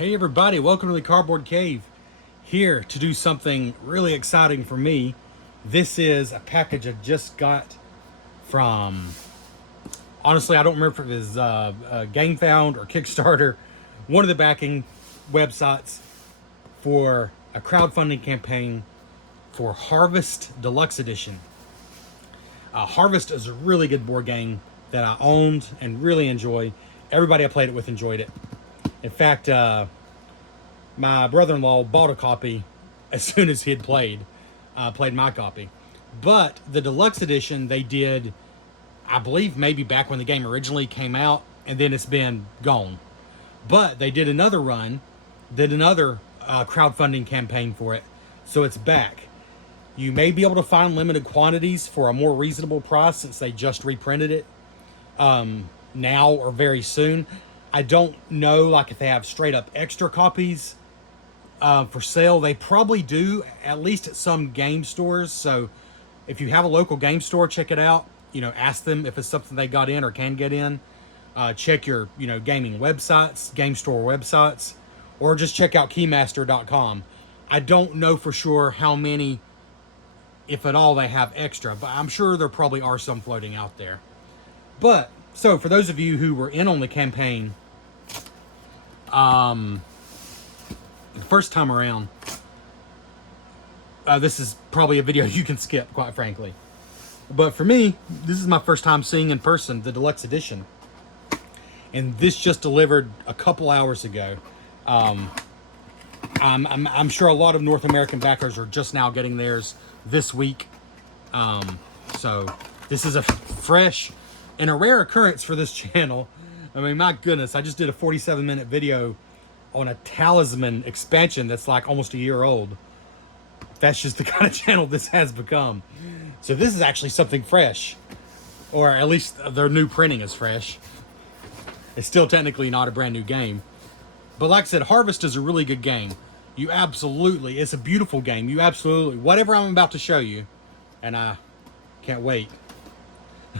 Hey everybody, welcome to the Cardboard Cave. Here to do something really exciting for me. This is a package I just got from, honestly I don't remember if it was GameFound or Kickstarter, one of the backing websites for a crowdfunding campaign for Harvest Deluxe Edition. Harvest is a really good board game that I owned and really enjoy. Everybody I played it with enjoyed it. In fact, my brother-in-law bought a copy as soon as he had played my copy. But the deluxe edition they did, I believe maybe back when the game originally came out, and then it's been gone. But they did another run, did another crowdfunding campaign for it, so it's back. You may be able to find limited quantities for a more reasonable price since they just reprinted it now or very soon. I don't know, like, if they have straight up extra copies for sale. They probably do, at least at some game stores. So if you have a local game store, check it out. You know, ask them if it's something they got in or can get in. Check your, gaming websites, game store websites, or just check out keymaster.com. I don't know for sure how many, if at all, they have extra, but I'm sure there probably are some floating out there. But, so for those of you who were in on the campaign, the first time around, this is probably a video you can skip, quite frankly. But for me, this is my first time seeing in person the deluxe edition. And this just delivered a couple hours ago. I'm sure a lot of North American backers are just now getting theirs this week. So this is a fresh and a rare occurrence for this channel. I mean, my goodness, I just did a 47-minute video on a Talisman expansion that's like almost a year old. That's just the kind of channel this has become. So this is actually something fresh, or at least their new printing is fresh. It's still technically not a brand new game, but like I said, Harvest is a really good game. You absolutely, it's a beautiful game. You absolutely, whatever I'm about to show you, and I can't wait,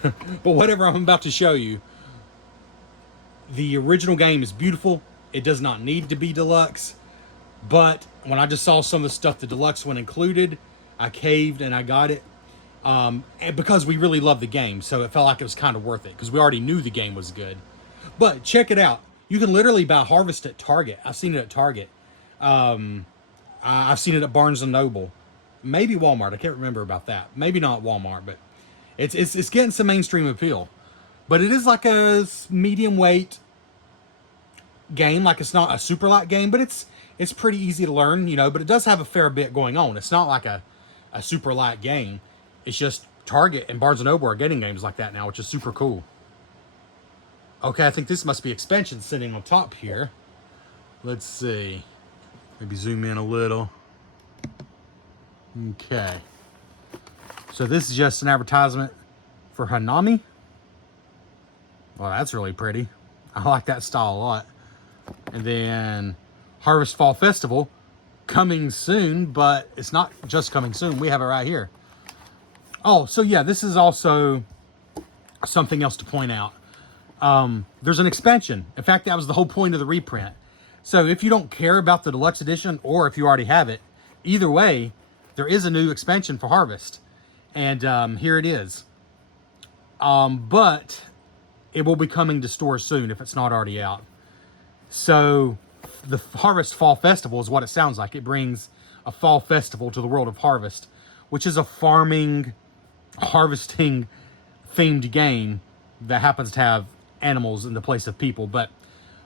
but whatever I'm about to show you, the original game is beautiful. It does not need to be deluxe, but when I just saw some of the stuff the deluxe one included, I caved and I got it, and because we really love the game, so it felt like it was kind of worth it because we already knew the game was good. But check it out. You can literally buy Harvest at Target. I've seen it at Target. I've seen it at Barnes & Noble. Maybe Walmart. I can't remember about that. Maybe not Walmart, but it's getting some mainstream appeal. But it is like a medium weight game. Like, it's not a super light game, but it's pretty easy to learn, but it does have a fair bit going on. It's not like a super light game. It's just Target and Barnes & Noble are getting games like that now, which is super cool. Okay, I think this must be expansion sitting on top here. Let's see. Maybe zoom in a little. Okay. So this is just an advertisement for Hanami. Well, that's really pretty. I like that style a lot. And then Harvest Fall Festival coming soon, but it's not just coming soon. We have it right here. Oh, so yeah, this is also something else to point out. There's an expansion. In fact, that was the whole point of the reprint. So if you don't care about the deluxe edition, or if you already have it, either way, there is a new expansion for Harvest. And here it is. But it will be coming to stores soon if it's not already out. So the Harvest Fall Festival is what it sounds like. It brings a fall festival to the world of Harvest, which is a farming, harvesting themed game that happens to have animals in the place of people, but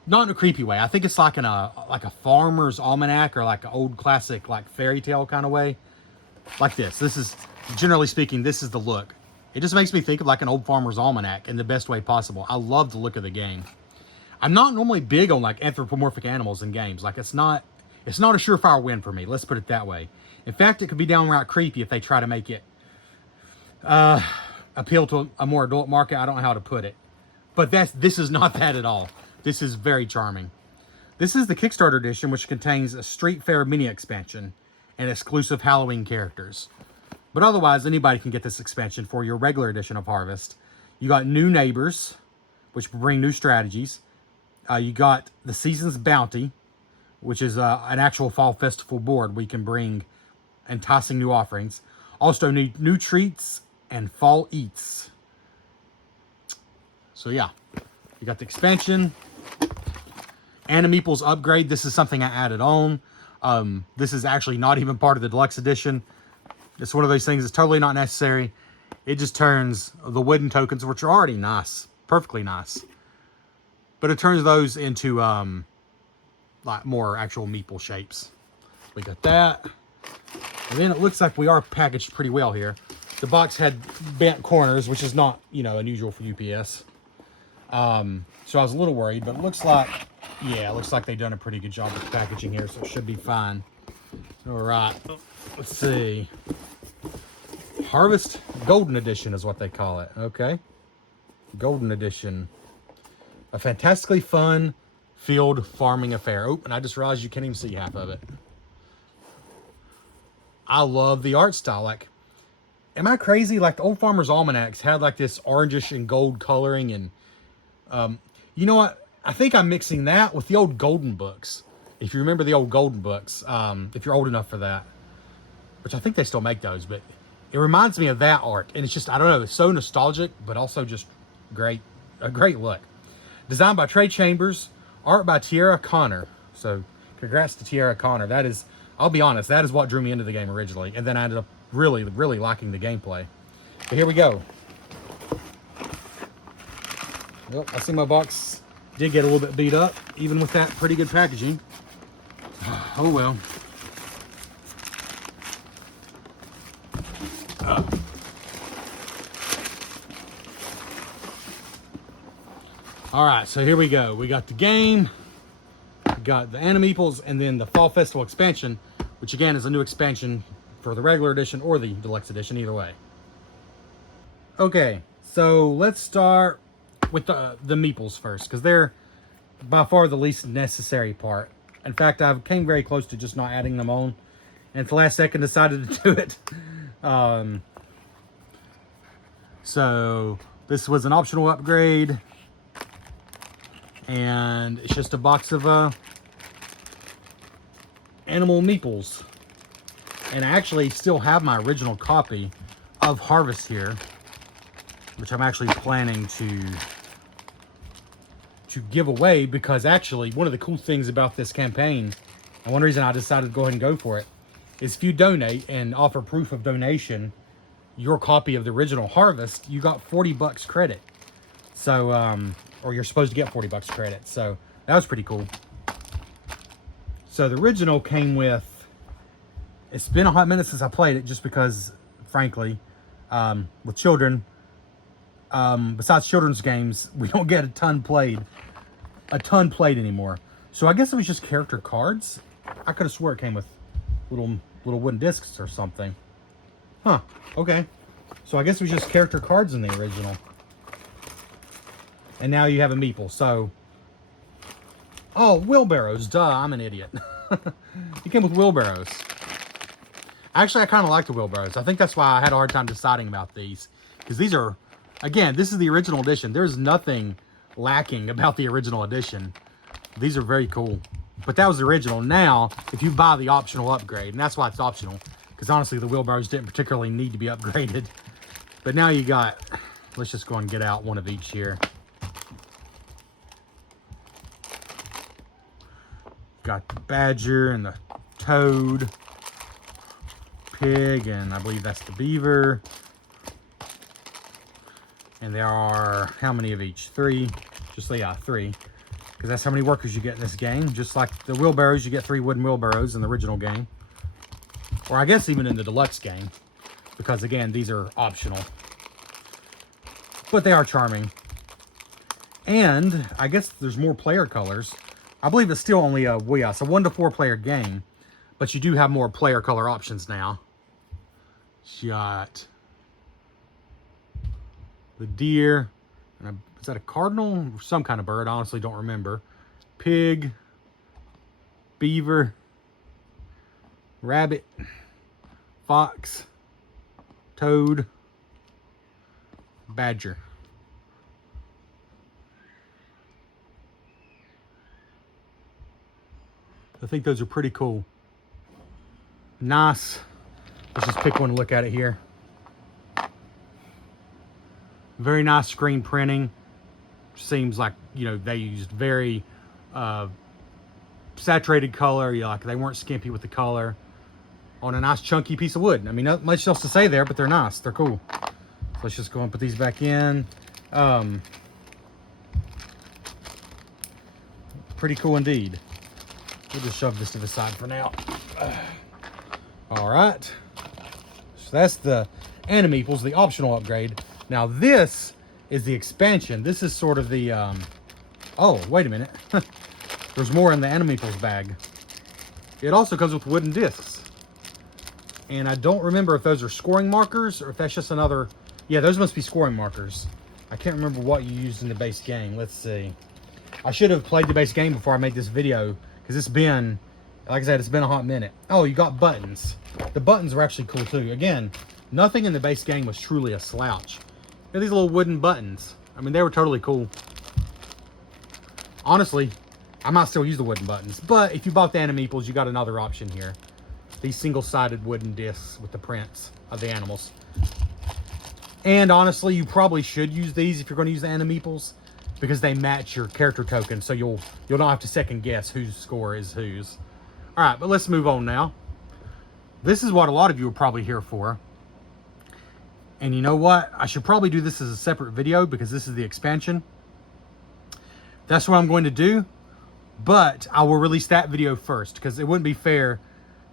not in a creepy way. I think it's like a farmer's almanac, or like an old classic, like, fairy tale kind of way. Like this. This is, generally speaking, this is the look. It just makes me think of like an old farmer's almanac in the best way possible. I love the look of the game. I'm not normally big on like anthropomorphic animals in games. Like, it's not a surefire win for me. Let's put it that way. In fact, it could be downright creepy if they try to make it appeal to a more adult market. I don't know how to put it. But this is not that at all. This is very charming. This is the Kickstarter edition, which contains a Street Fair mini expansion and exclusive Halloween characters. But otherwise, anybody can get this expansion for your regular edition of Harvest. You got new neighbors, which bring new strategies. You got the Season's Bounty, which is an actual fall festival board. We can bring enticing new offerings. Also, new treats and fall eats. So yeah, you got the expansion. Animeeples upgrade. This is something I added on. This is actually not even part of the deluxe edition. It's one of those things that's totally not necessary. It just turns the wooden tokens, which are already nice, perfectly nice, but it turns those into like more actual meeple shapes. We got that. And then it looks like we are packaged pretty well here. The box had bent corners, which is not, unusual for UPS. So I was a little worried, but it looks like, yeah, it looks like they've done a pretty good job with the packaging here, so it should be fine. All right, let's see. Harvest Golden Edition is what they call it. Okay. Golden Edition. A fantastically fun field farming affair. Oh, and I just realized you can't even see half of it. I love the art style. Like, am I crazy? Like, the old Farmer's Almanacs had like this orangish and gold coloring, and you know what? I think I'm mixing that with the old Golden books. If you remember the old Golden books, if you're old enough for that, which I think they still make those, but it reminds me of that art. And it's just, I don't know, it's so nostalgic, but also just great, a great look. Designed by Trey Chambers, art by Tierra Connor. So congrats to Tierra Connor. That is, I'll be honest, that is what drew me into the game originally. And then I ended up really, really liking the gameplay. But here we go. Well, I see my box did get a little bit beat up, even with that pretty good packaging. Oh well. All right, so here we go. We got the game, we got the Animeeples, and then the Fall Festival expansion, which again is a new expansion for the regular edition or the deluxe edition, either way. Okay, so let's start with the Meeples first, because they're by far the least necessary part. In fact, I came very close to just not adding them on, and at the last second decided to do it. So this was an optional upgrade, and it's just a box of animal meeples. And I actually still have my original copy of Harvest here, which I'm actually planning to give away, because actually one of the cool things about this campaign, and one reason I decided to go ahead and go for it, is if you donate and offer proof of donation your copy of the original Harvest, you got 40 bucks credit. So or you're supposed to get 40 bucks credit. So that was pretty cool. So the original came with, it's been a hot minute since I played it, just because, frankly, with children, besides children's games, we don't get a ton played anymore. So I guess it was just character cards. I could have swore it came with little wooden discs or something. Huh, okay. So I guess it was just character cards in the original. And now you have a meeple. So, oh, wheelbarrows, duh, I'm an idiot. It came with wheelbarrows. Actually, I kind of like the wheelbarrows. I think that's why I had a hard time deciding about these, because these are, again, this is the original edition. There's nothing lacking about the original edition. These are very cool. But that was the original. Now, if you buy the optional upgrade, and that's why it's optional, because honestly, the wheelbarrows didn't particularly need to be upgraded. But now you got, let's just go and get out one of each here. Got the badger and the toad, pig, and I believe that's the beaver. And there are, how many of each? 3. Just say, yeah, 3. Because that's how many workers you get in this game. Just like the wheelbarrows, you get 3 wooden wheelbarrows in the original game. Or I guess even in the deluxe game. Because again, these are optional. But they are charming. And I guess there's more player colors. I believe it's still only a, well, yeah, it's a 1 to 4 player game. But you do have more player color options now. Got the deer, and is that a cardinal or some kind of bird? I honestly don't remember. Pig, beaver, rabbit, fox, toad, badger. I think those are pretty cool. Nice. Let's just pick one and look at it here. Very nice screen printing. Seems like, you know, they used very saturated color. Yeah, like they weren't skimpy with the color on a nice chunky piece of wood. I mean, not much else to say there, but they're nice. They're cool. So let's just go and put these back in. Pretty cool indeed. We'll just shove this to the side for now. All right. So that's the Animeeples, the optional upgrade. Now this is the expansion. This is sort of the, oh, wait a minute. There's more in the Animeeples bag. It also comes with wooden discs. And I don't remember if those are scoring markers or if that's just another, yeah, those must be scoring markers. I can't remember what you used in the base game. Let's see. I should have played the base game before I made this video, because it's been, like I said, it's been a hot minute. Oh, you got buttons. The buttons were actually cool too. Again, nothing in the base game was truly a slouch. They're these little wooden buttons. I mean, they were totally cool. Honestly, I might still use the wooden buttons, but if you bought the Animeeples, you got another option here. These single-sided wooden discs with the prints of the animals. And honestly, you probably should use these if you're going to use the Animeeples, because they match your character token, so you'll not have to second guess whose score is whose. All right, but let's move on now. This is what a lot of you are probably here for. And you know what? I should probably do this as a separate video because this is the expansion. That's what I'm going to do, but I will release that video first because it wouldn't be fair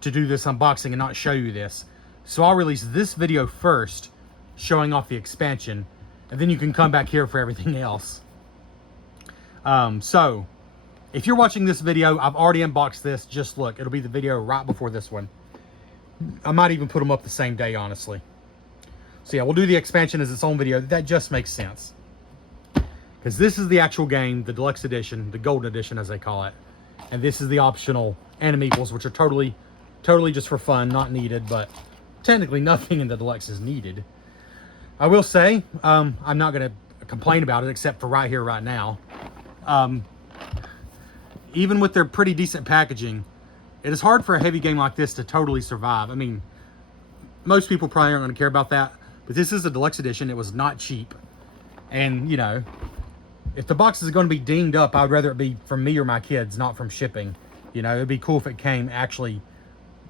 to do this unboxing and not show you this. So I'll release this video first, showing off the expansion, and then you can come back here for everything else. So if you're watching this video, I've already unboxed this. Just look, it'll be the video right before this one. I might even put them up the same day, honestly. So yeah, we'll do the expansion as its own video. That just makes sense, because this is the actual game, the deluxe edition, the golden edition as they call it, and this is the optional Animeeples, which are totally just for fun, not needed, but technically nothing in the deluxe is needed. I will say, I'm not going to complain about it except for right here, right now. Even with their pretty decent packaging, it is hard for a heavy game like this to totally survive. I mean, most people probably aren't going to care about that, but this is a deluxe edition. It was not cheap. And, you know, if the box is going to be dinged up, I'd rather it be from me or my kids, not from shipping. You know, it'd be cool if it came actually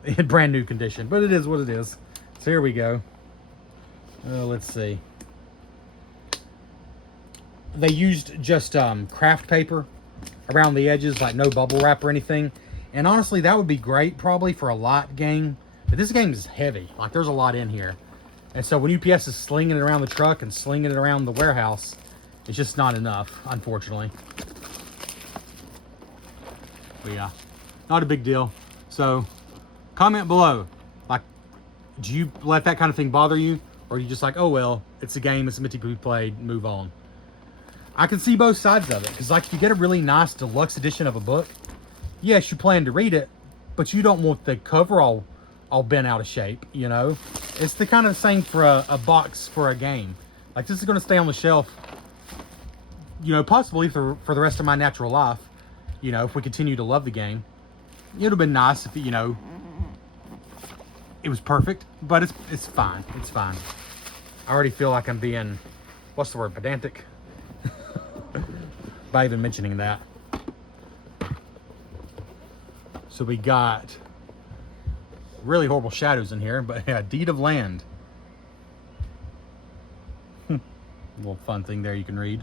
in brand new condition, but it is what it is. So here we go. Let's see. They used just craft paper around the edges, like no bubble wrap or anything. And honestly, that would be great probably for a light game. But this game is heavy. Like, there's a lot in here. And so when UPS is slinging it around the truck and slinging it around the warehouse, it's just not enough, unfortunately. But yeah, not a big deal. So comment below. Like, do you let that kind of thing bother you? Or are you just like, oh, well, it's a game, it's meant to be played, move on? I can see both sides of it. Because, like, if you get a really nice deluxe edition of a book, yes, you plan to read it, but you don't want the cover all bent out of shape, you know? It's the kind of same for a box for a game. Like, this is going to stay on the shelf, you know, possibly for the rest of my natural life. You know, if we continue to love the game. It would have been nice if, you know, it was perfect, but it's fine. It's fine. I already feel like I'm being, what's the word, pedantic? By even mentioning that. So we got really horrible shadows in here, but yeah, Deed of Land. Little fun thing there you can read.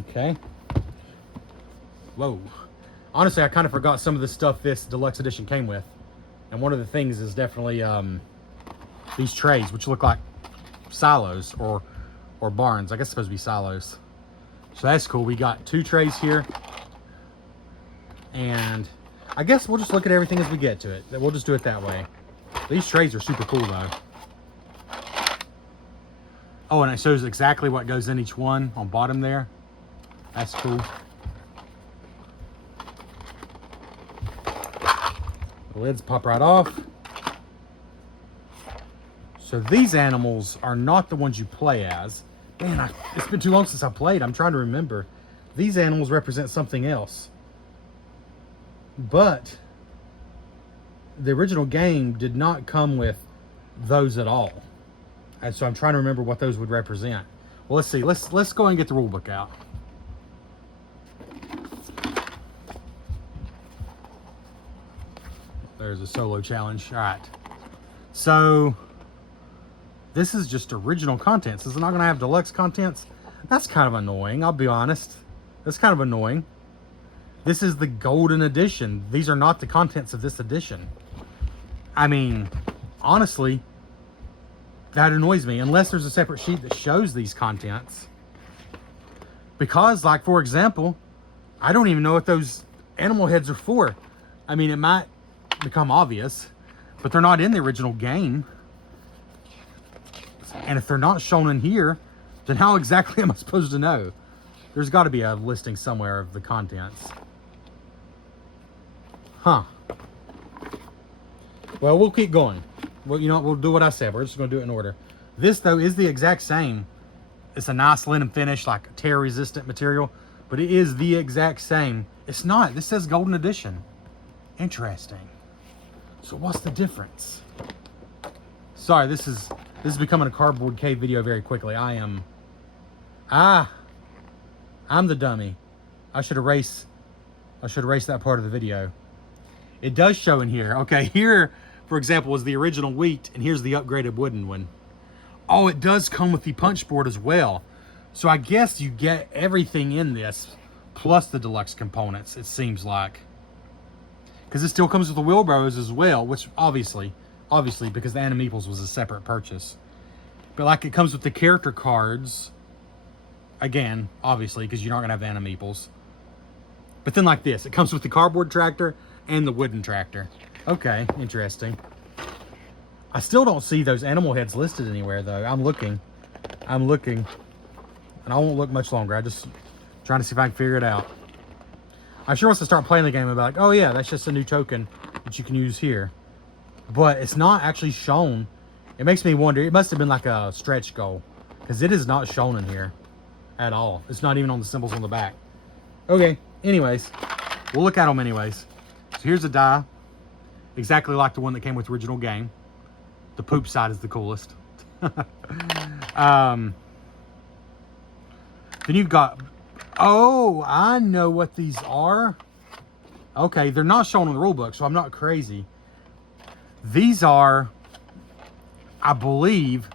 Okay. Whoa. Honestly, I kind of forgot some of the stuff this deluxe edition came with. And one of the things is definitely these trays, which look like silos or barns. I guess it's supposed to be silos. So that's cool. We got 2 trays here. And I guess we'll just look at everything as we get to it. We'll just do it that way. These trays are super cool though. Oh, and it shows exactly what goes in each one on bottom there. That's cool. The lids pop right off. So these animals are not the ones you play as. Man, it's been too long since I played. I'm trying to remember. These animals represent something else. But the original game did not come with those at all. And so I'm trying to remember what those would represent. Well, let's see. Let's go and get the rule book out. There's a solo challenge. All right. So this is just original contents. This is not going to have deluxe contents. That's kind of annoying. I'll be honest. That's kind of annoying. This is the golden edition. These are not the contents of this edition. I mean, honestly, that annoys me. Unless there's a separate sheet that shows these contents. Because, like, for example, I don't even know what those animal heads are for. I mean, it might become obvious, but they're not in the original game. And if they're not shown in here, then how exactly am I supposed to know? There's got to be a listing somewhere of the contents. Huh. Well, we'll keep going. Well, you know what? We'll do what I said. We're just going to do it in order. This, though, is the exact same. It's a nice linen finish, like tear-resistant material, but it is the exact same. It's not. This says Golden Edition. Interesting. So what's the difference? Sorry, this is becoming a cardboard cave video very quickly. I'm the dummy. I should erase that part of the video. It does show in here. Okay, here, for example, is the original wheat, and here's the upgraded wooden one. Oh, it does come with the punch board as well. So I guess you get everything in this, plus the deluxe components, it seems like. Because it still comes with the wheelbarrows as well, which obviously, because the Animeeples was a separate purchase. But like, it comes with the character cards. Again, obviously, because you're not going to have the Animeeples. But then like this, it comes with the cardboard tractor and the wooden tractor. Okay, interesting. I still don't see those animal heads listed anywhere, though. I'm looking. And I won't look much longer. I just trying to see if I can figure it out. I'm sure once I start playing the game, I'll be like, oh yeah, that's just a new token that you can use here. But it's not actually shown. It makes me wonder. It must have been like a stretch goal, because it is not shown in here at all. It's not even on the symbols on the back. Okay, anyways, we'll look at them anyways. So here's a die, exactly like the one that came with the original game. The poop side is the coolest. Then you've got, oh, I know what these are. Okay, they're not shown in the rulebook, so I'm not crazy. These are, I believe,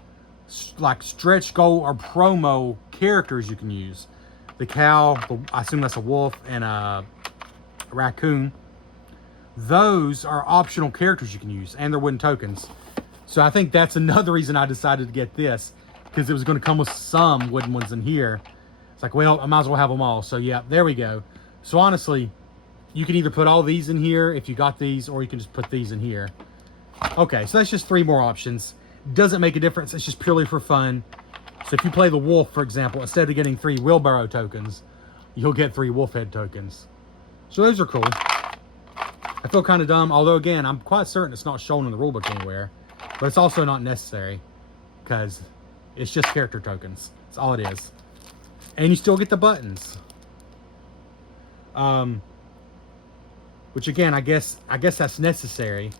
like stretch goal or promo characters you can use. The cow, I assume that's a wolf, and a raccoon. Those are optional characters you can use, and they're wooden tokens. So I think that's another reason I decided to get this, because it was going to come with some wooden ones in here. It's like, well, I might as well have them all. So yeah, there we go. So honestly, you can either put all these in here if you got these, or you can just put these in here. Okay, so that's just 3 more options. Doesn't make a difference. It's just purely for fun. So if you play the wolf, for example, instead of getting 3 wheelbarrow tokens, you'll get 3 wolf head tokens. So those are cool. I feel kind of dumb, although again, I'm quite certain it's not shown in the rulebook anywhere. But it's also not necessary, because it's just character tokens. That's all it is. And you still get the buttons. Which again, I guess that's necessary,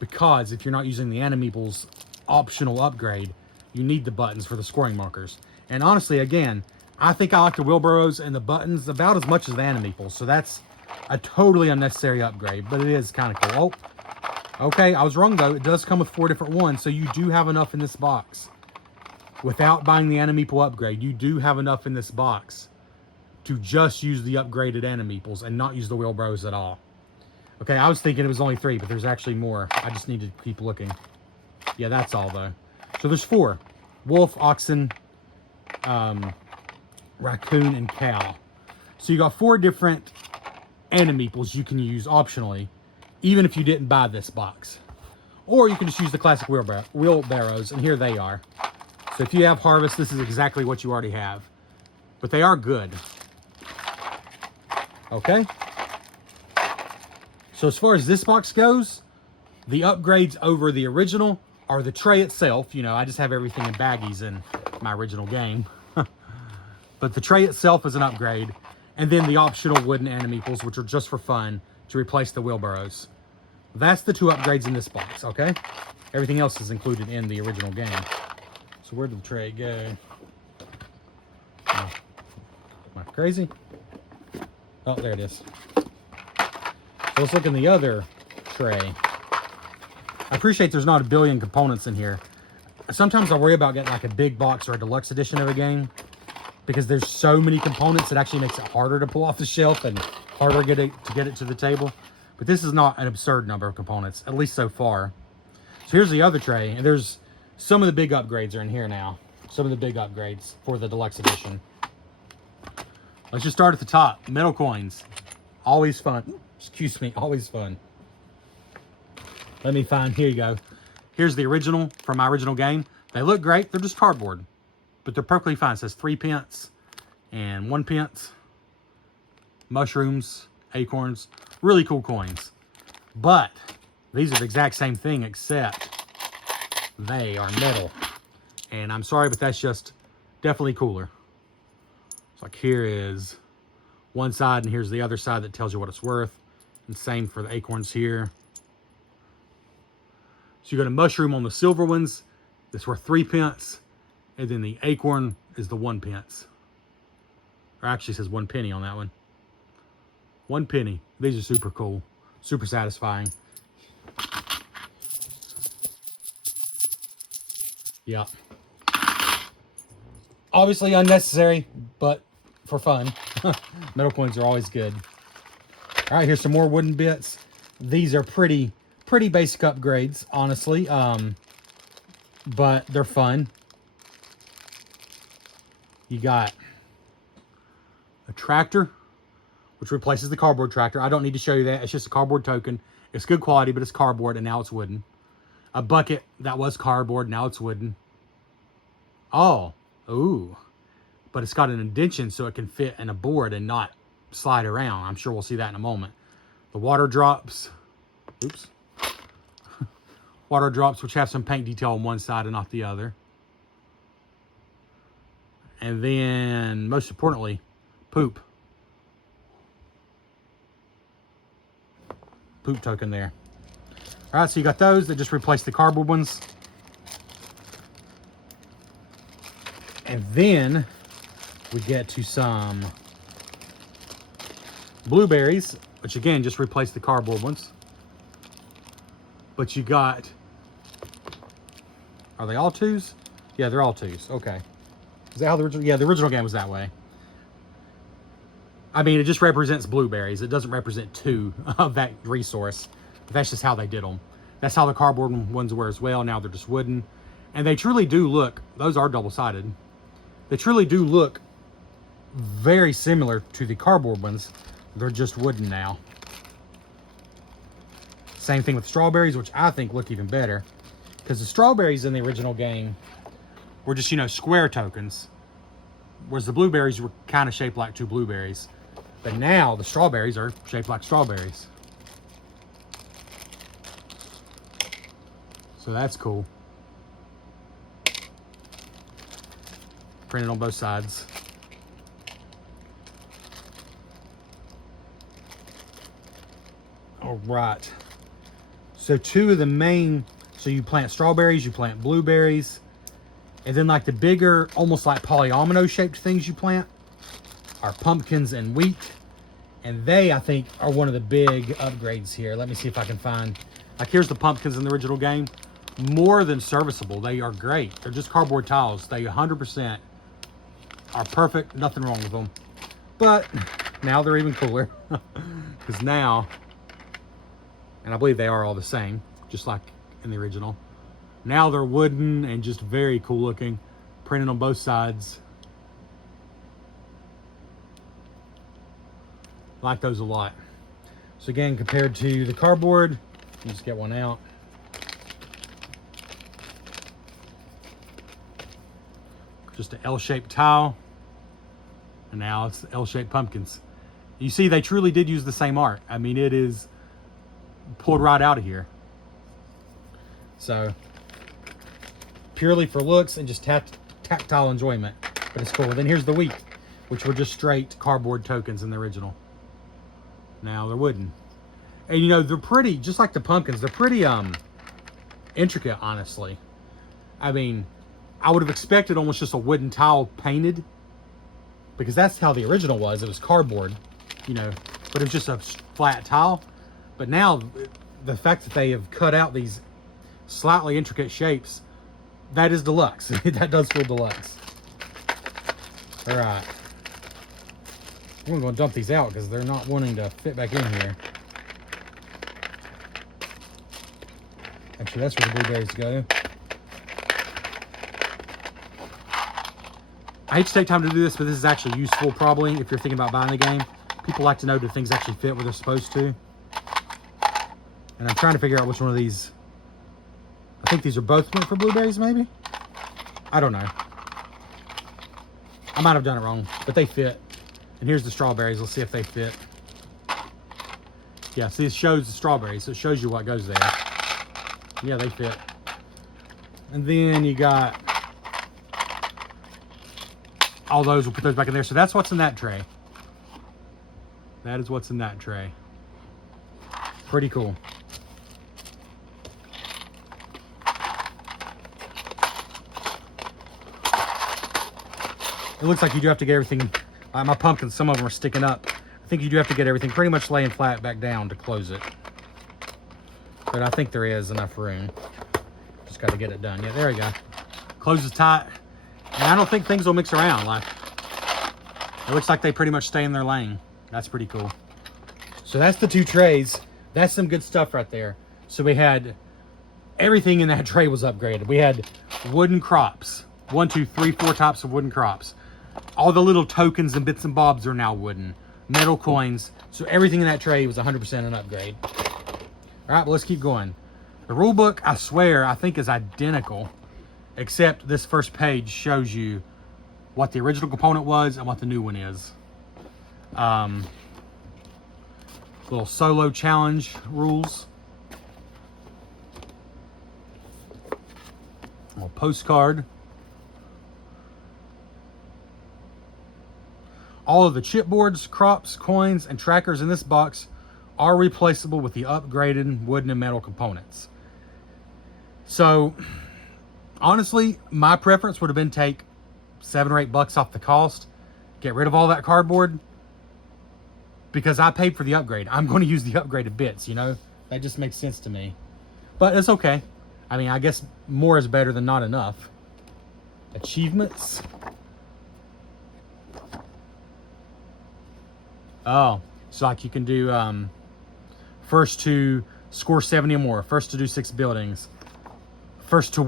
because if you're not using the Animeeples optional upgrade, you need the buttons for the scoring markers. And honestly, again, I think I like the wheelbarrows and the buttons about as much as the Animeeples. So that's a totally unnecessary upgrade, but it is kind of cool. Oh, okay, I was wrong though. It does come with 4 different ones, so you do have enough in this box. Without buying the Animeeple upgrade, you do have enough in this box to just use the upgraded Animeeples and not use the wheelbarrows at all. Okay, I was thinking it was only 3, but there's actually more. I just need to keep looking. Yeah, that's all though. So there's 4. Wolf, oxen, raccoon, and cow. So you got 4 different Animeeples you can use optionally, even if you didn't buy this box. Or you can just use the classic wheelbarrows, and here they are. So if you have Harvest, this is exactly what you already have. But they are good. Okay? So as far as this box goes, the upgrades over the original are the tray itself. You know, I just have everything in baggies in my original game. But the tray itself is an upgrade. And then the optional wooden Animeeples, which are just for fun, to replace the wheelbarrows. That's the 2 upgrades in this box, okay? Everything else is included in the original game. So where did the tray go? Oh, am I crazy? Oh, there it is. So let's look in the other tray. I appreciate there's not a billion components in here. Sometimes I worry about getting like a big box or a deluxe edition of a game because there's so many components, it actually makes it harder to pull off the shelf and harder to get it to the table. But this is not an absurd number of components, at least so far. So here's the other tray, and there's some of the big upgrades are in here now. Some of the big upgrades for the deluxe edition. Let's just start at the top. Metal coins. Always fun. Excuse me, always fun. Let me find, here you go. Here's the original from my original game. They look great, they're just cardboard. But they're perfectly fine. It says 3 pence and 1 pence. Mushrooms, acorns, really cool coins. But these are the exact same thing except they are metal. And I'm sorry, but that's just definitely cooler. It's like here is one side and here's the other side that tells you what it's worth. And same for the acorns here. So you got a mushroom on the silver ones. That's worth 3 pence. And then the acorn is the 1 pence. Or actually it says 1 penny on that one. 1 penny. These are super cool. Super satisfying. Yeah. Obviously unnecessary, but for fun. Metal coins are always good. All right, here's some more wooden bits. These are pretty basic upgrades, honestly. But they're fun. You got a tractor, which replaces the cardboard tractor. I don't need to show you that. It's just a cardboard token. It's good quality, but it's cardboard, and now it's wooden. A bucket that was cardboard, now it's wooden. Oh, ooh. But it's got an indentation so it can fit in a board and not slide around. I'm sure we'll see that in a moment. The water drops. Oops. Water drops, which have some paint detail on one side and not the other. And then, most importantly, poop. Poop token there. All right, so you got those that just replace the cardboard ones. And then we get to some blueberries, which again, just replace the cardboard ones. But you got, are they all 2s? Yeah, they're all 2s. Okay. Is that how the original, yeah, the original game was that way. I mean, it just represents blueberries. It doesn't represent 2 of that resource. But that's just how they did them. That's how the cardboard ones were as well. Now they're just wooden. And they truly do look, those are double-sided. They truly do look very similar to the cardboard ones. They're just wooden now. Same thing with strawberries, which I think look even better. Because the strawberries in the original game were just, you know, square tokens. Whereas the blueberries were kind of shaped like 2 blueberries. But now the strawberries are shaped like strawberries. So that's cool. Printed on both sides. All right. So 2 of the main, so you plant strawberries, you plant blueberries, and then like the bigger, almost like polyomino shaped things you plant are pumpkins and wheat. And they, I think, are one of the big upgrades here. Let me see if I can find, like here's the pumpkins in the original game. More than serviceable. They are great. They're just cardboard tiles. They 100% are perfect. Nothing wrong with them. But now they're even cooler. Because now, and I believe they are all the same, just like in the original. Now they're wooden and just very cool looking. Printed on both sides. Like those a lot. So again, compared to the cardboard, you just get one out. Just an L-shaped tile. And now it's L-shaped pumpkins. You see, they truly did use the same art. I mean, it is pulled right out of here. So, purely for looks and just tactile enjoyment. But it's cool. And then here's the wheat, which were just straight cardboard tokens in the original. Now they're wooden. And you know, they're pretty, just like the pumpkins, they're pretty intricate, honestly. I mean, I would have expected almost just a wooden tile painted, because that's how the original was. It was cardboard, you know, but it was just a flat tile. But now, the fact that they have cut out these slightly intricate shapes, that is deluxe. That does feel deluxe. All right. We're going to dump these out because they're not wanting to fit back in here. Actually, that's where the blueberries go. I hate to take time to do this, but this is actually useful probably if you're thinking about buying the game. People like to know, do things actually fit where they're supposed to? And I'm trying to figure out which one of these. I think these are both meant for blueberries, maybe? I don't know. I might have done it wrong, but they fit. And here's the strawberries. Let's see if they fit. Yeah, see, it shows the strawberries, so it shows you what goes there. Yeah, they fit. And then you got all those. We'll put those back in there. So that's what's in that tray. That is what's in that tray. Pretty cool. It looks like you do have to get everything. My pumpkins, some of them are sticking up. I think you do have to get everything pretty much laying flat back down to close it. But I think there is enough room. Just got to get it done. Yeah, there we go. Closes tight. And I don't think things will mix around. Like, it looks like they pretty much stay in their lane. That's pretty cool. So that's the two trays. That's some good stuff right there. So we had everything in that tray was upgraded. We had wooden crops. 1, 2, 3, 4 types of wooden crops. All the little tokens and bits and bobs are now wooden. Metal coins. So everything in that tray was 100% an upgrade. All right, well, let's keep going. The rule book, I swear, I think is identical, except this first page shows you what the original component was and what the new one is. Little solo challenge rules. A little postcard. All of the chipboards, crops, coins, and trackers in this box are replaceable with the upgraded wooden and metal components. So, honestly, my preference would have been take $7 or $8 off the cost, get rid of all that cardboard, because I paid for the upgrade. I'm going to use the upgraded bits, you know? That just makes sense to me. But it's okay. I mean, I guess more is better than not enough. Achievements. Oh, so like you can do first to score 70 or more, first to do 6 buildings, first to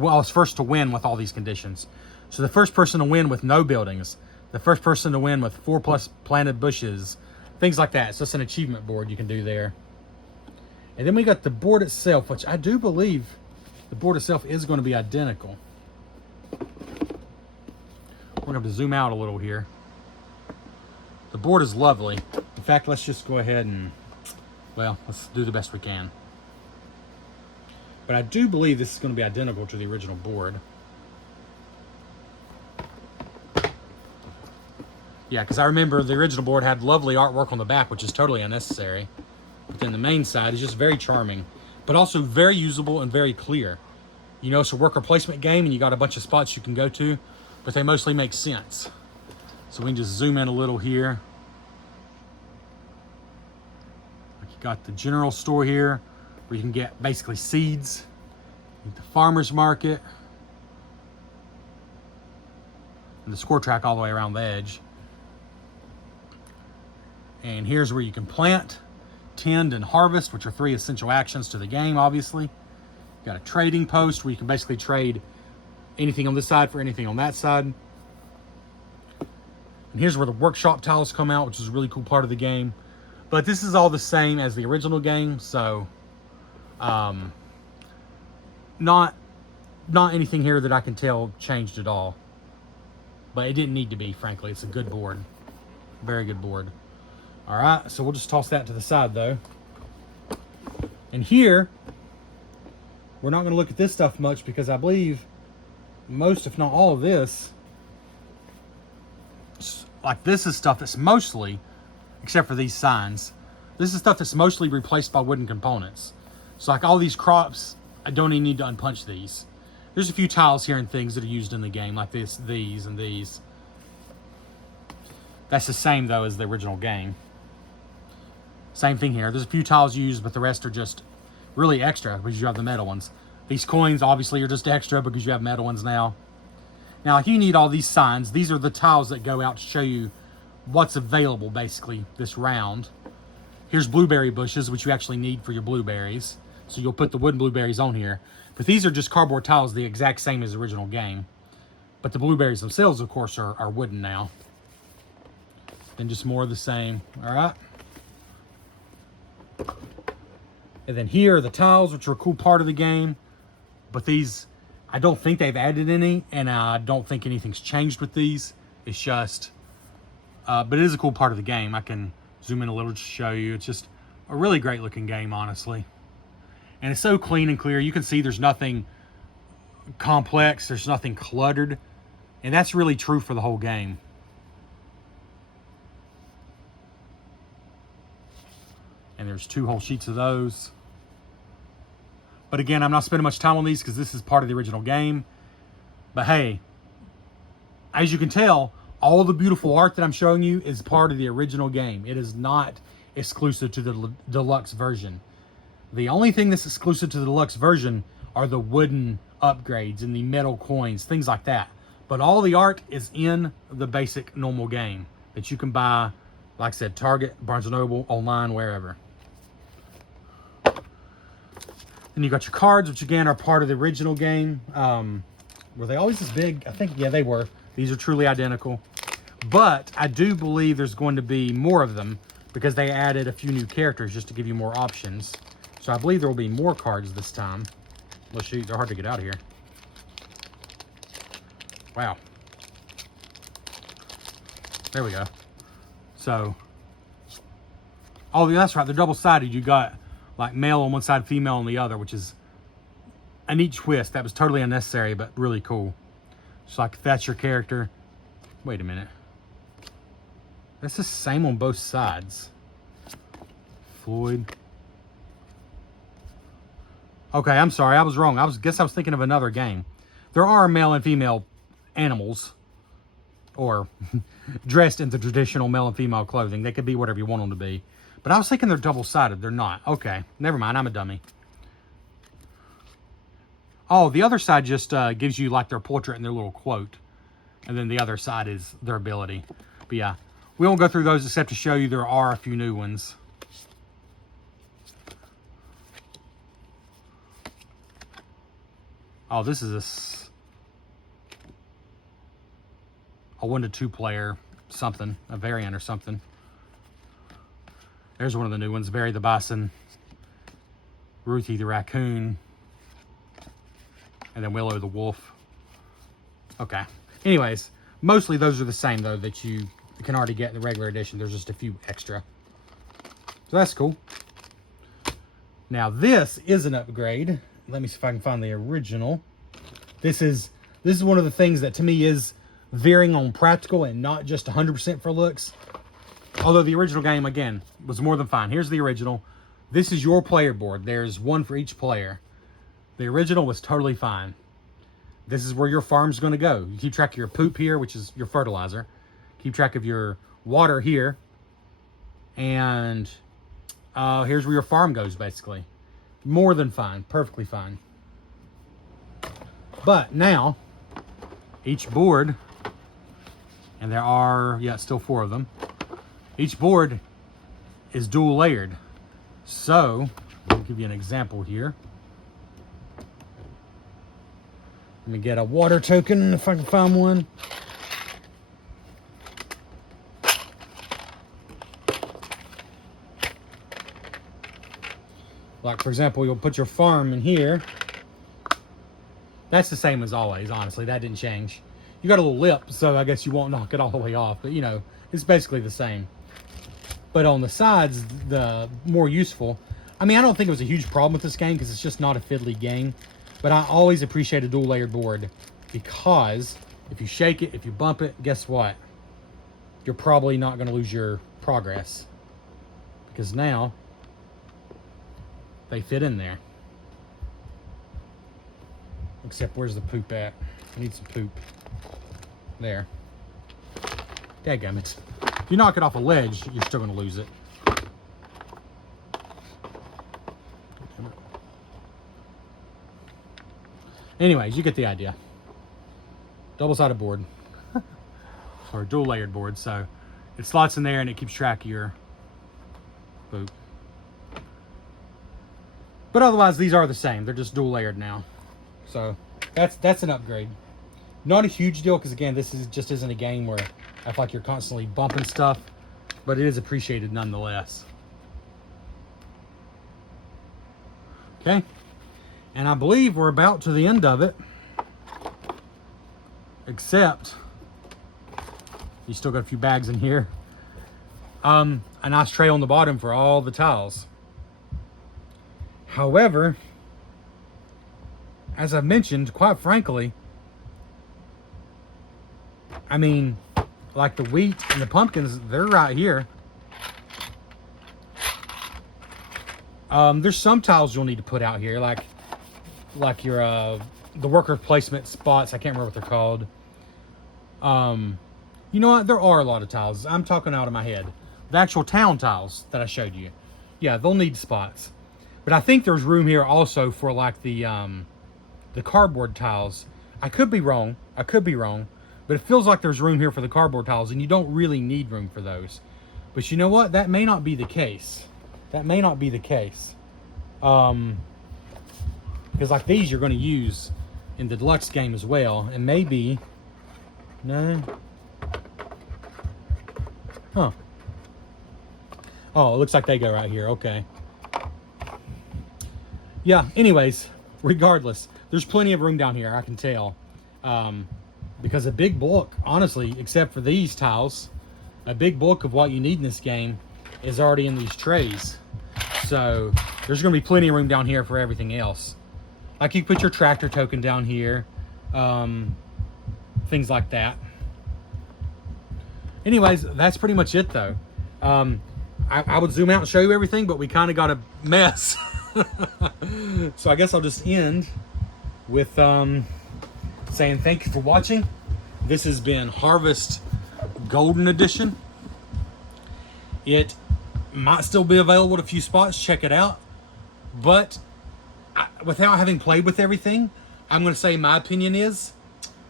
win with all these conditions. So the first person to win with no buildings, the first person to win with 4+ planted bushes, things like that. So it's an achievement board you can do there. And then we got the board itself, which I do believe the board itself is going to be identical. We're going to have to zoom out a little here. The board is lovely. In fact, let's just go ahead and, well, let's do the best we can. But I do believe this is going to be identical to the original board. Yeah, because I remember the original board had lovely artwork on the back, which is totally unnecessary. But then the main side is just very charming, but also very usable and very clear. You know, it's a worker placement game and you got a bunch of spots you can go to, but they mostly make sense. So we can just zoom in a little here. Like you got the general store here where you can get basically seeds. The farmer's market. And the score track all the way around the edge. And here's where you can plant, tend, and harvest, which are 3 essential actions to the game, obviously. You got a trading post where you can basically trade anything on this side for anything on that side. And here's where the workshop tiles come out, which is a really cool part of the game. But this is all the same as the original game, so not anything here that I can tell changed at all. But it didn't need to be, frankly. It's a good board. Very good board. All right, so we'll just toss that to the side, though. And here, we're not going to look at this stuff much because I believe most, if not all of this, like this is stuff that's mostly, except for these signs, This is stuff that's mostly replaced by wooden components. So like all these crops, I don't even need to unpunch these. There's a few tiles here and things that are used in the game, like this, these, and these. That's the same, though, as the original game. Same thing here. There's a few tiles used, but the rest are just really extra because you have the metal ones. These coins, obviously, are just extra because you have metal ones now. Now, if you need all these signs, these are the tiles that go out to show you what's available, basically, this round. Here's blueberry bushes, which you actually need for your blueberries. So you'll put the wooden blueberries on here. But these are just cardboard tiles, the exact same as the original game. But the blueberries themselves, of course, are wooden now. And just more of the same. All right. And then here are the tiles, which are a cool part of the game. But these, I don't think they've added any. And I don't think anything's changed with these. It's just, but it is a cool part of the game. I can zoom in a little to show you. It's just a really great looking game, honestly. And it's so clean and clear. You can see there's nothing complex. There's nothing cluttered. And that's really true for the whole game. And there's 2 whole sheets of those. But again, I'm not spending much time on these because this is part of the original game. But hey, as you can tell, all the beautiful art that I'm showing you is part of the original game. It is not exclusive to the deluxe version. The only thing that's exclusive to the deluxe version are the wooden upgrades and the metal coins, things like that. But all the art is in the basic normal game that you can buy, like I said, Target, Barnes & Noble, online, wherever. Then you got your cards, which again are part of the original game. Were they always this big? I think, yeah, they were. These are truly identical. But I do believe there's going to be more of them because they added a few new characters just to give you more options. So I believe there will be more cards this time. Well, shoot, they're hard to get out of here. Wow. There we go. So, oh, yeah, that's right. They're double-sided. You got like male on one side, female on the other, which is a neat twist. That was totally unnecessary, but really cool. So like if that's your character. Wait a minute. That's the same on both sides. Floyd. Okay, I'm sorry. I was wrong. Guess I was thinking of another game. There are male and female animals, or dressed in the traditional male and female clothing. They could be whatever you want them to be. But I was thinking they're double-sided. They're not. Okay, never mind. I'm a dummy. Oh, the other side just gives you like their portrait and their little quote. And then the other side is their ability. But yeah, we won't go through those except to show you there are a few new ones. Oh, this is a 1 to 2 player something, a variant or something. There's one of the new ones, Barry the Bison, Ruthie the Raccoon, and then Willow the Wolf. Okay. Anyways, mostly those are the same, though, that you can already get in the regular edition. There's just a few extra. So that's cool. Now, this is an upgrade. Let me see if I can find the original. This is one of the things that, to me, is veering on practical and not just 100% for looks. Although the original game, again, was more than fine. Here's the original. This is your player board. There's one for each player. The original was totally fine. This is where your farm's going to go. You keep track of your poop here, which is your fertilizer. Keep track of your water here. And here's where your farm goes, basically. More than fine. Perfectly fine. But now, each board, and there are, yeah, still 4 of them. Each board is dual layered. So, I'll give you an example here. Let me get a water token if I can find one. Like, for example, you'll put your farm in here. That's the same as always, honestly. That didn't change. You got a little lip, so I guess you won't knock it all the way off. But, you know, it's basically the same. But on the sides, the more useful. I mean, I don't think it was a huge problem with this game because it's just not a fiddly game. But I always appreciate a dual layered board because if you shake it, if you bump it, guess what? You're probably not going to lose your progress because now they fit in there. Except where's the poop at? I need some poop. There. Dadgummit. If you knock it off a ledge, you're still going to lose it. Anyways, you get the idea. Double-sided board. Or dual-layered board, so it slots in there and it keeps track of your poop. But otherwise, these are the same. They're just dual-layered now. So that's an upgrade. Not a huge deal, because again, this just isn't a game where I feel like you're constantly bumping stuff, but it is appreciated nonetheless. Okay, and I believe we're about to the end of it, except you still got a few bags in here. A nice tray on the bottom for all the tiles. However, as I've mentioned, quite frankly, I mean, like the wheat and the pumpkins, they're right here. There's some tiles you'll need to put out here, like your the worker placement spots. I can't remember what they're called. You know what? There are a lot of tiles. I'm talking out of my head. The actual town tiles that I showed you, yeah, they'll need spots. But I think there's room here also for like the cardboard tiles. I could be wrong. But it feels like there's room here for the cardboard tiles, and you don't really need room for those. But you know what? That may not be the case. Because like these you're going to use in the deluxe game as well. And maybe... No? Huh. Oh, it looks like they go right here. Okay. Yeah, anyways, regardless, there's plenty of room down here, I can tell. Because a big bulk, honestly, except for these tiles, a big bulk of what you need in this game is already in these trays. So there's going to be plenty of room down here for everything else. Like you put your tractor token down here, things like that. Anyways, that's pretty much it though. I would zoom out and show you everything, but we kind of got a mess. So I guess I'll just end with saying thank you for watching. This has been Harvest Golden Edition. It might still be available at a few spots. Check it out. But without having played with everything, I'm going to say my opinion is,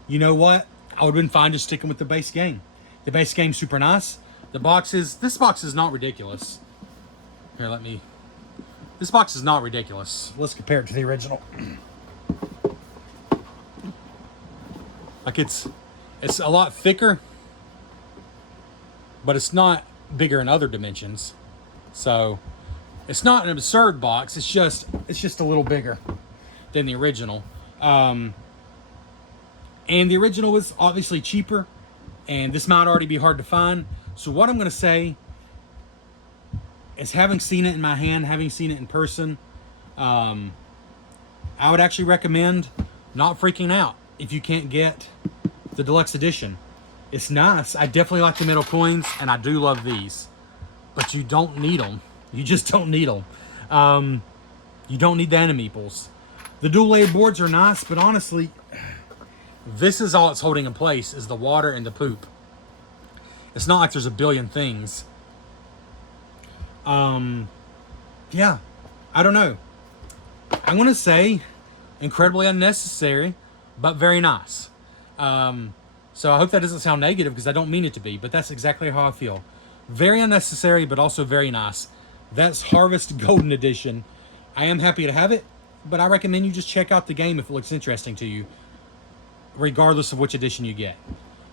you know what? I would have been fine just sticking with the base game. The base game's super nice. The boxes, this box is not ridiculous. Here, this box is not ridiculous. Let's compare it to the original. Like it's a lot thicker, but it's not bigger in other dimensions. So it's not an absurd box. It's just a little bigger than the original. And the original was obviously cheaper, and this might already be hard to find. So what I'm going to say is, having seen it in my hand, having seen it in person, I would actually recommend not freaking out if you can't get the deluxe edition. It's nice. I definitely like the metal coins, and I do love these, but you don't need them. You just don't need them. You don't need the Animeeples. The dual layered boards are nice, but honestly, this is all it's holding in place, is the water and the poop. It's not like there's a billion things. Yeah, I don't know. I'm going to say incredibly unnecessary, but very nice. So I hope that doesn't sound negative, because I don't mean it to be, but that's exactly how I feel. Very unnecessary, but also very nice. That's Harvest Golden Edition. I am happy to have it, but I recommend you just check out the game if it looks interesting to you, regardless of which edition you get.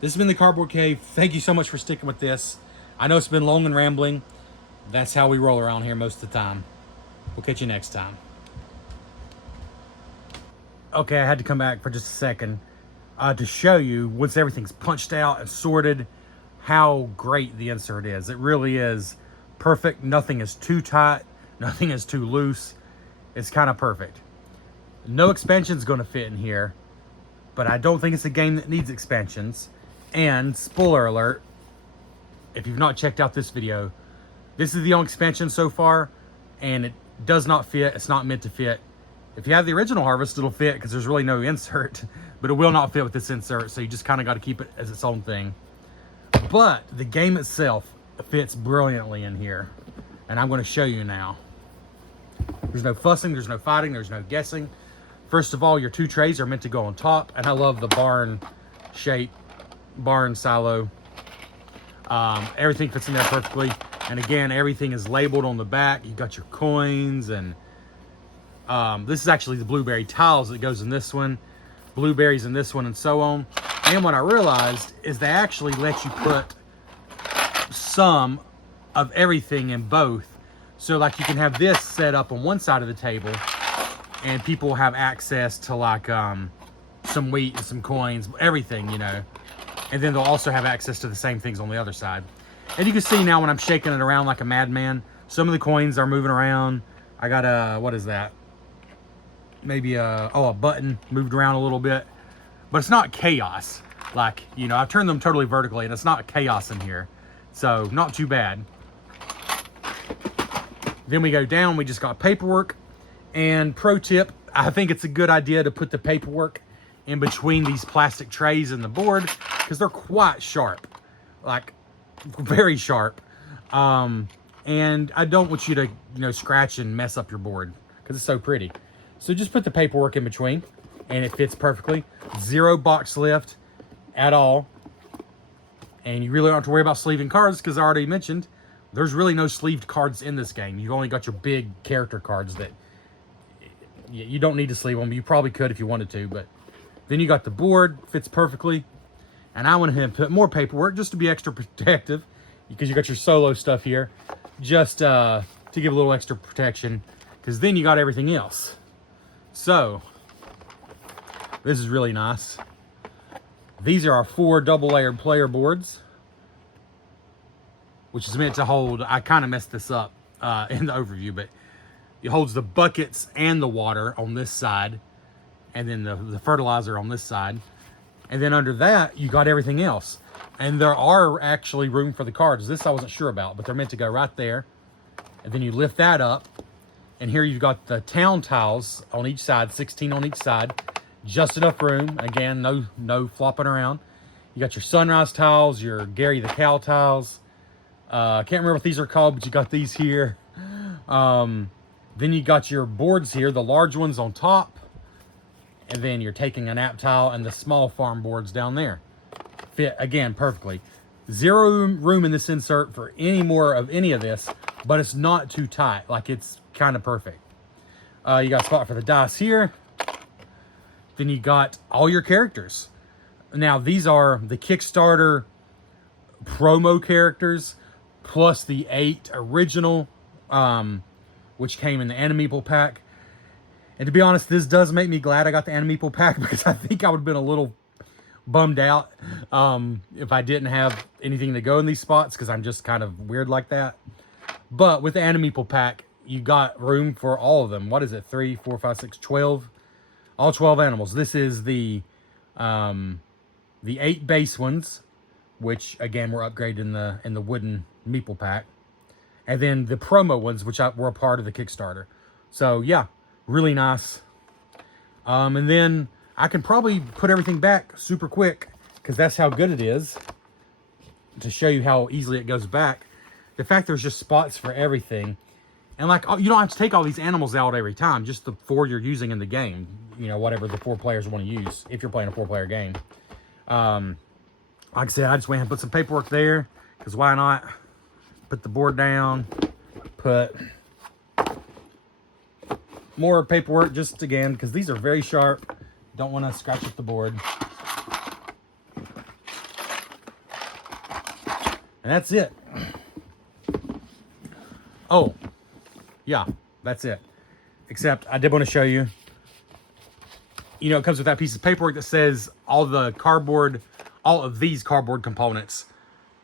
This has been the Cardboard Cave. Thank you so much for sticking with this. I know it's been long and rambling. That's how we roll around here most of the time. We'll catch you next time. Okay, I had to come back for just a second to show you, once everything's punched out and sorted, how great the insert is. It really is perfect. Nothing is too tight. Nothing is too loose. It's kind of perfect. No expansion's going to fit in here, but I don't think it's a game that needs expansions. And spoiler alert, if you've not checked out this video, This is the only expansion so far, and it does not fit. It's not meant to fit. If you have the original Harvest, it'll fit because there's really no insert, but it will not fit with this insert, so you just kind of got to keep it as its own thing. But the game itself fits brilliantly in here, and I'm going to show you now. There's no fussing, there's no fighting, there's no guessing. First of all, your 2 trays are meant to go on top, and I love the barn shape, barn silo. Everything fits in there perfectly, and again, everything is labeled on the back. You got your coins, and this is actually the blueberry tiles that goes in this one, blueberries in this one, and so on. And what I realized is they actually let you put some of everything in both. So like you can have this set up on one side of the table, and people have access to like some wheat and some coins, everything, you know. And then they'll also have access to the same things on the other side. And you can see now when I'm shaking it around like a madman, some of the coins are moving around. I got a, what is that? Maybe a button moved around a little bit. But it's not chaos. Like, you know, I've turned them totally vertically, and it's not chaos in here. So, not too bad. Then we go down, we just got paperwork. And pro tip, I think it's a good idea to put the paperwork in between these plastic trays and the board, because they're quite sharp. Like, very sharp. And I don't want you to, you know, scratch and mess up your board, because it's so pretty. So just put the paperwork in between, and it fits perfectly. 0 box lift at all. And you really don't have to worry about sleeving cards, because I already mentioned there's really no sleeved cards in this game. You've only got your big character cards that you don't need to sleeve them. You probably could if you wanted to, but then you got the board, fits perfectly. And I went ahead and put more paperwork just to be extra protective, because you got your solo stuff here, just to give a little extra protection, because then you got everything else. So this is really nice. These are our 4 double-layered player boards, which is meant to hold, I kind of messed this up in the overview, but it holds the buckets and the water on this side, and then the fertilizer on this side. And then under that, you got everything else. And there are actually room for the cards. This I wasn't sure about, but they're meant to go right there. And then you lift that up, and here you've got the town tiles on each side, 16 on each side. Just enough room. Again, no flopping around. You got your sunrise tiles, your Gary the Cow tiles. I can't remember what these are called, but you got these here. Then you got your boards here, the large ones on top. And then you're taking a nap tile and the small farm boards down there. Fit, again, perfectly. 0 room in this insert for any more of any of this, but it's not too tight. Like, it's kind of perfect. You got a spot for the dice here. Then you got all your characters. Now, these are the Kickstarter promo characters, plus the 8 original, which came in the Animeeple pack. And to be honest, this does make me glad I got the Animeeple pack, because I think I would have been a little bummed out if I didn't have anything to go in these spots, because I'm just kind of weird like that. But with the Animeeple pack, you got room for all of them. What is it? 3, 4, 5, 6, 12. All 12 animals. This is the 8 base ones, which again were upgraded in the wooden meeple pack. And then the promo ones, which were a part of the Kickstarter. So yeah. Really nice. And then I can probably put everything back super quick, because that's how good it is. To show you how easily it goes back. The fact there's just spots for everything. And like, you don't have to take all these animals out every time. Just the 4 you're using in the game. You know, whatever the 4 players want to use. If you're playing a 4-player game. Like I said, I just went ahead and put some paperwork there. Because why not? Put the board down. Put more paperwork, just again, because these are very sharp. Don't want to scratch up the board. And that's it. Oh, yeah, that's it. Except I did want to show you, you know, it comes with that piece of paperwork that says all of these cardboard components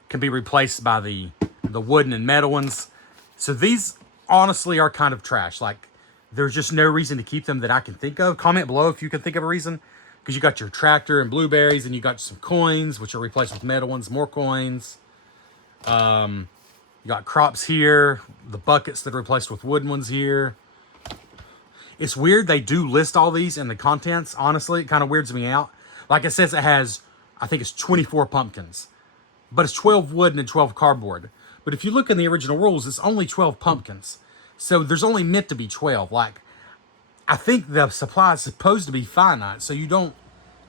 can be replaced by the wooden and metal ones. So these honestly are kind of trash. Like, there's just no reason to keep them that I can think of. Comment below if you can think of a reason. Because you got your tractor and blueberries, and you got some coins, which are replaced with metal ones, more coins. You got crops here, the buckets that are replaced with wooden ones here. It's weird they do list all these in the contents, honestly. It kind of weirds me out. Like it says it has, I think it's 24 pumpkins. But it's 12 wooden and 12 cardboard. But if you look in the original rules, it's only 12 pumpkins. So there's only meant to be 12. Like, I think the supply is supposed to be finite, so you don't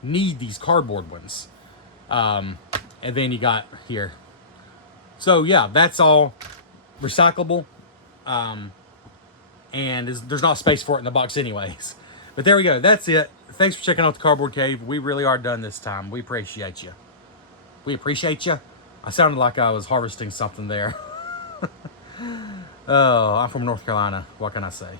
need these cardboard ones. And then you got here. So yeah, that's all recyclable. And there's not space for it in the box anyways. But there we go. That's it. Thanks for checking out the Cardboard Cave. We really are done this time. We appreciate you. We appreciate you. I sounded like I was harvesting something there. Oh, I'm from North Carolina. What can I say?